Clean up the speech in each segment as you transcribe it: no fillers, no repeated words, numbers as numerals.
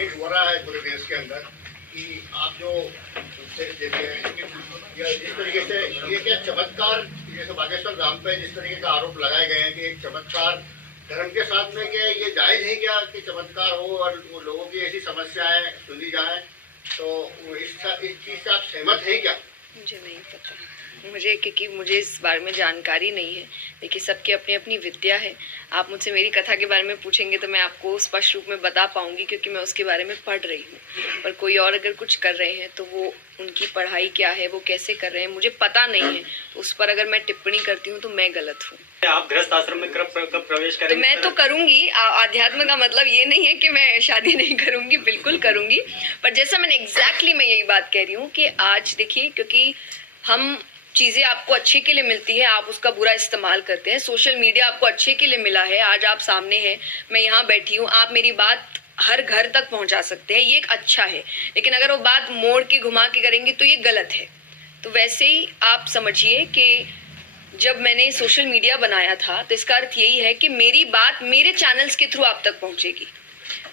Debate हो रहा है पूरे देश के अंदर कि आप जो देते हैं जिस तरीके से ये क्या चमत्कार, जैसे बागेश्वर धाम पे जिस तरीके का आरोप लगाए गए हैं कि एक चमत्कार धर्म के साथ में क्या ये जायज है क्या कि चमत्कार हो और वो लोगों की ऐसी समस्याएं सुनी जाए, तो इस चीज से आप सहमत हैं क्या? मुझे नहीं पता, क्योंकि मुझे इस बारे में जानकारी नहीं है। देखिए, सबकी अपनी अपनी विद्या है। आप मुझसे मेरी कथा के बारे में पूछेंगे तो मैं आपको स्पष्ट रूप में बता पाऊंगी, क्योंकि मैं उसके बारे में पढ़ रही हूँ। पर कोई और अगर कुछ कर रहे हैं तो वो उनकी पढ़ाई क्या है, वो कैसे कर रहे हैं, मुझे पता नहीं है। तो उस पर अगर मैं टिप्पणी करती हूँ तो मैं गलत हूँ। आप गृहस्थ आश्रम में कब प्रवेश करेंगे? तो मैं तो करूंगी। आध्यात्म का मतलब ये नहीं है कि मैं शादी नहीं करूंगी, बिल्कुल करूंगी। पर जैसा मैंने एग्जैक्टली मैं यही बात कह रही हूँ कि आज देखिए, क्योंकि हम चीजें आपको अच्छे के लिए मिलती है, आप उसका बुरा इस्तेमाल करते हैं। सोशल मीडिया आपको अच्छे के लिए मिला है, आज आप सामने हैं, मैं यहाँ बैठी हूँ, आप मेरी बात हर घर तक पहुंचा सकते हैं, ये एक अच्छा है। लेकिन अगर वो बात मोड़ के घुमा के करेंगे तो ये गलत है। तो वैसे ही आप समझिए कि जब मैंने सोशल मीडिया बनाया था तो इसका अर्थ यही है कि मेरी बात मेरे चैनल्स के थ्रू आप तक पहुंचेगी।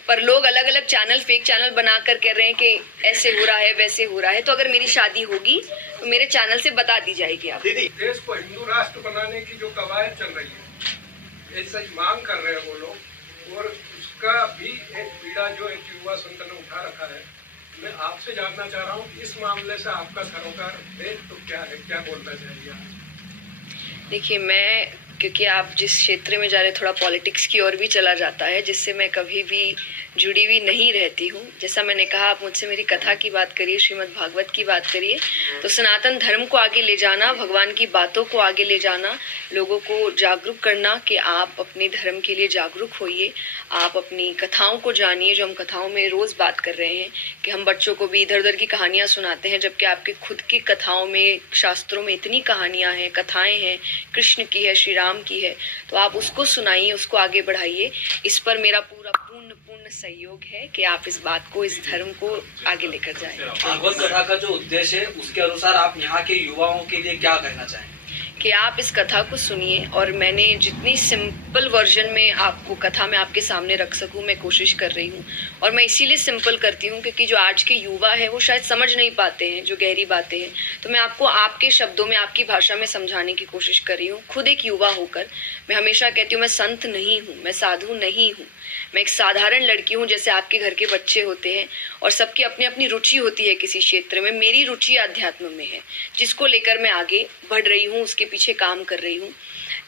पर लोग अलग अलग चैनल, फेक चैनल बनाकर कह रहे हैं कि ऐसे हो रहा है, वैसे हो रहा है। तो अगर मेरी शादी होगी तो मेरे चैनल से बता दी जाएगी। आप देश को हिंदू राष्ट्र बनाने की जो कवायद चल रही है, ऐसा ही मांग कर रहे हैं वो लोग, और उसका भी एक पीड़ा जो एक युवा संगठन ने उठा रखा है। मैं आपसे जानना चाह रहा हूँ, इस मामले से आपका सरोकार देश तो क्या है, क्या बोलना चाहिए? देखिए, क्योंकि आप जिस क्षेत्र में जा रहे, थोड़ा पॉलिटिक्स की ओर भी चला जाता है, जिससे मैं कभी भी जुड़ी हुई नहीं रहती हूँ। जैसा मैंने कहा, आप मुझसे मेरी कथा की बात करिए, श्रीमद् भागवत की बात करिए, तो सनातन धर्म को आगे ले जाना, भगवान की बातों को आगे ले जाना, लोगों को जागरूक करना कि आप अपने धर्म के लिए जागरूक होइए, आप अपनी कथाओं को जानिए। जो हम कथाओं में रोज बात कर रहे हैं कि हम बच्चों को भी इधर उधर की कहानियां सुनाते हैं, जबकि आपके खुद की कथाओं में, शास्त्रों में इतनी कहानियां हैं, कथाएं हैं, कृष्ण की है, श्री राम की है। तो आप उसको सुनाइए, उसको आगे बढ़ाइए। इस पर मेरा पूर्ण सहयोग है कि आप इस बात को, इस धर्म को आगे लेकर जाएं। भागवत कथा का जो उद्देश्य है, उसके अनुसार आप यहाँ के युवाओं के लिए क्या कहना चाहें? कि आप इस कथा को सुनिए, और मैंने जितनी सिंपल वर्जन में आपको कथा में आपके सामने रख सकूं, मैं कोशिश कर रही हूं। और मैं इसीलिए सिंपल करती हूं क्योंकि जो आज के युवा है वो शायद समझ नहीं पाते हैं जो गहरी बातें हैं। तो मैं आपको आपके शब्दों में, आपकी भाषा में समझाने की कोशिश कर रही हूँ। खुद एक युवा होकर मैं हमेशा कहती हूँ, मैं संत नहीं हूँ, मैं साधु नहीं हूँ, मैं एक साधारण लड़की हूँ, जैसे आपके घर के बच्चे होते हैं। और सबकी अपनी अपनी रुचि होती है किसी क्षेत्र में। मेरी रुचि आध्यात्म में है, जिसको लेकर मैं आगे बढ़ रही हूँ, उसके पीछे काम कर रही हूँ।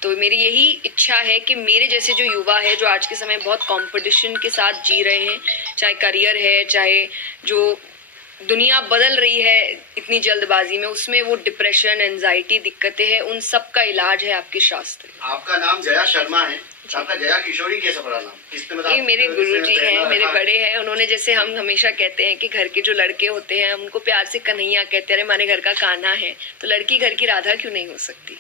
तो मेरी यही इच्छा है कि मेरे जैसे जो युवा है, जो आज के समय बहुत कंपटीशन के साथ जी रहे हैं, चाहे करियर है, चाहे जो दुनिया बदल रही है इतनी जल्दबाजी में, उसमें वो डिप्रेशन, एंजाइटी, दिक्कतें हैं, उन सब का इलाज है आपके शास्त्र। आपका नाम जया शर्मा है, आपका जया किशोरी कैसे पड़ा नाम? ये मेरे गुरुजी हैं, मेरे बड़े हैं। उन्होंने, जैसे हम हमेशा कहते हैं कि घर के जो लड़के होते हैं, हम उनको प्यार से कन्हैया कहते हैं। अरे हमारे घर का कान्हा है, तो लड़की घर की राधा क्यों नहीं हो सकती?